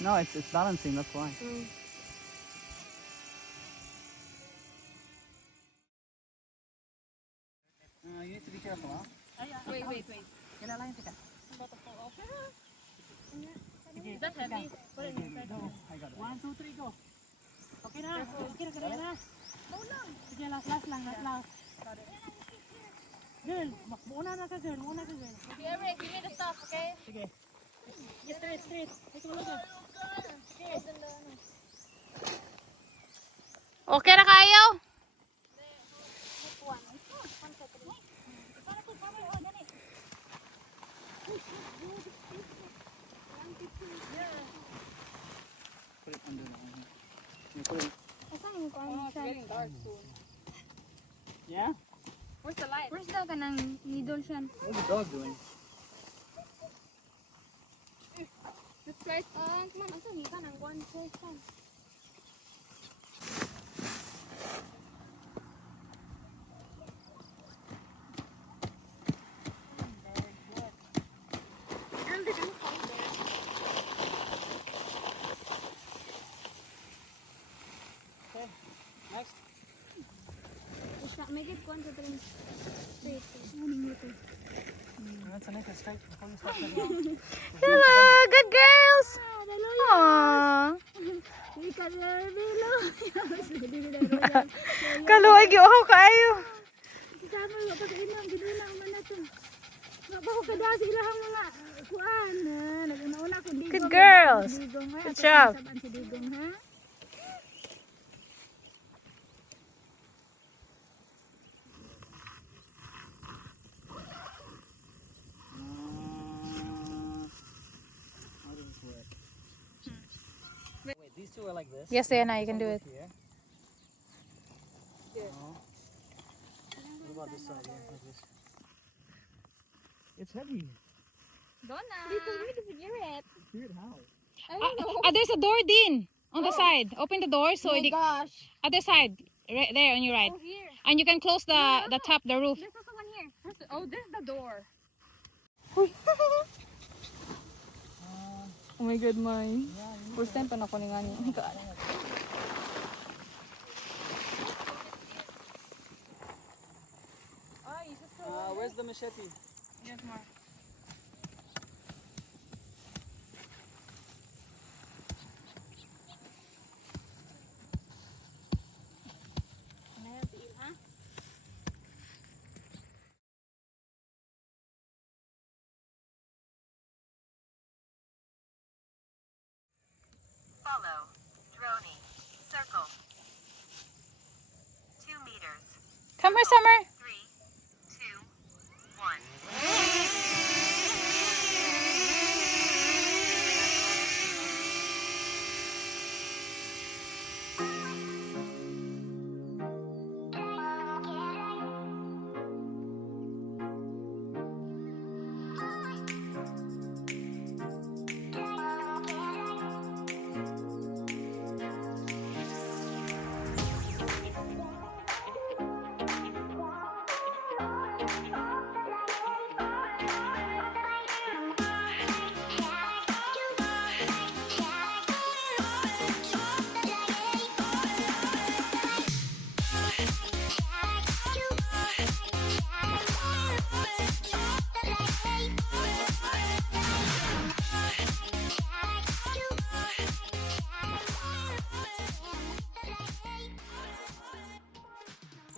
No, it's balancing, that's why. You need to be careful, huh? Wait. Kailan lang tika. Is that heavy? Put it in. Go. I got it. 1, 2, 3, go. Okay na. Okay na. Sige, last lang. Girl, muna na ka, girl. Okay, Eric, you need to stop, okay? Sige. Straight. Ikaw lang, girl. Okay na kayo? Put it under the arm. Yeah, put it. It's getting dark soon. Yeah? Where's the light? Where's the kanang needle siya? What's the dog doing? Let's try. Come on, asa ni kanang one person. Okay. Next. Make it one to three. Straight. That's a nice straight before you start cutting. Hello, good girls. Aww. Kaluoy gyud ako kayo. Kasama mo pag-inom, gidulang man nato. Mabaho ka daw sa ilahang mga kuan. Nag-una ko digong. Good girls. Good job. Saban si digong ha. How does this work? Wait, these two are like this. Yes, Diana, you can do it. Here. Oh. What about this side here? Like this. It's heavy. Donna. Dito, where to figure it? Weird how? There's a door, Dean, on the side. Open the door so it. Gosh. Other side, right there on your right. Here. And you can close the top, the roof. There's also one here. Oh, this is the door. Oh my god, my. First time pa na ko ni ngani. Where's the machete? Yes, more. Follow. Droney. Circle. 2 meters. Come here, Summer. 3, 2, 1.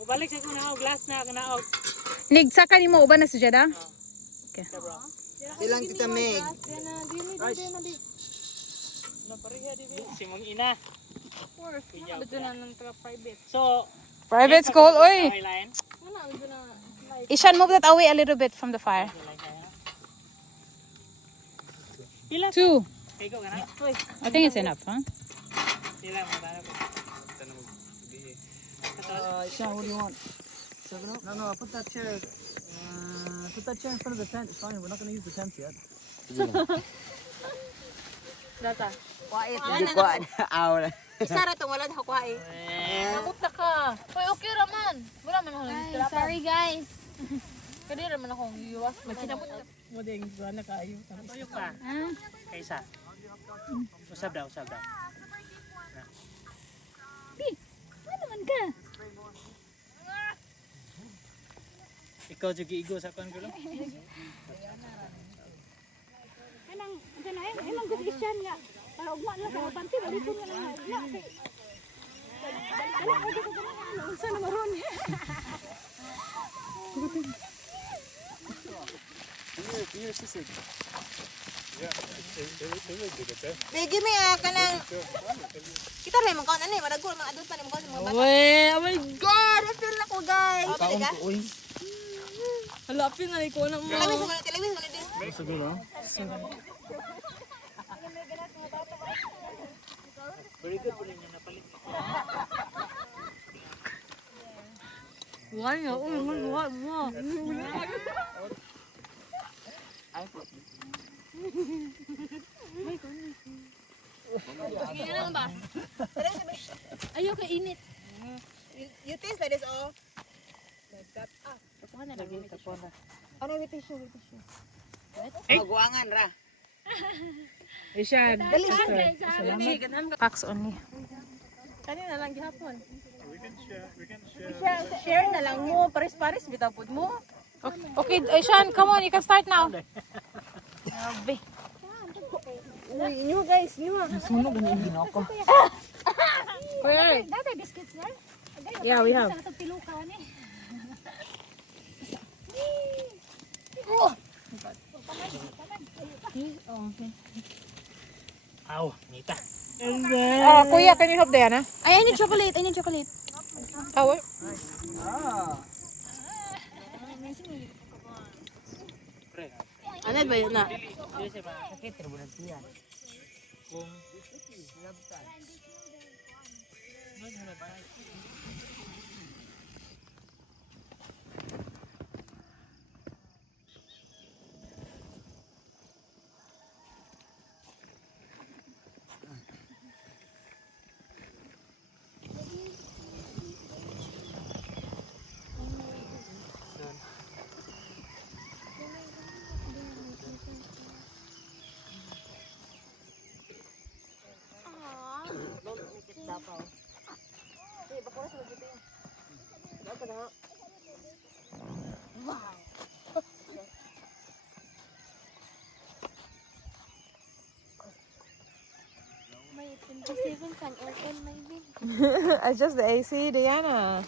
Balik sa kunaog, last na kunaog. Nigsa ka nimo uban na sa Jada? Okay. Ilang kita meg. Ano pareha di ba? Si mong ina. Of course. Dito na ng private. So, Private school, oy. highline. Wala, dito na. Ishan, move that away a little bit from the fire. Pila? 2. Ikaw ka na? I think it's enough, huh? Pila mo ba? Sean, what do you want? 7 up? No, put that chair. Put that chair in front of the tent. It's fine. We're not going to use the tents yet. Data. Quiet. Hindi ko aula. Isara tong wala na kuha eh. Nabuta ka. Hoy, okay raman. Wala man ako Ay, sorry guys. Kadi raman akong iwas. Magkinabot. Mo ding buwan na kayo. Tayo pa. Kaysa. Usab daw, usab daw. Ano man ka? Ikaw juga igo sa kan gulo. Kanang emang gusto isyan nga. Para ugma na sa panty balik ko na lang. Dali ko dito na. Unsa na maron? Here sisig. Bigi mi kanang kita rin mga kanan ni madagol mga adult pa ni mga mga bata. Oh my God! I feel like guys. Kaon ka? Halapin na ko na mo. Televis mo na televis mo na din. Siguro. Very good po ninyo napalit. Why nga? What? Ayaw ka init. You taste like this oh. Ano with tissue? Maguangan ra. Ishan. Dali Packs only. kanina lang gihapon. Share na lang mo, pares-pares bitapod mo. Okay, Ishan, come on, you can start now. Grabe. Uy, inyo guys, inyo. Sunog na yung ginoko. Where? Dati biscuits na. Yeah, we have. Sa pilukan eh. Aw, nita. Kuya, can you help Diana? Ay, I need chocolate. Oh, what? Ano ba yun na? Dili siya masakit tribunal siya. Kung Adjust the AC, Diana.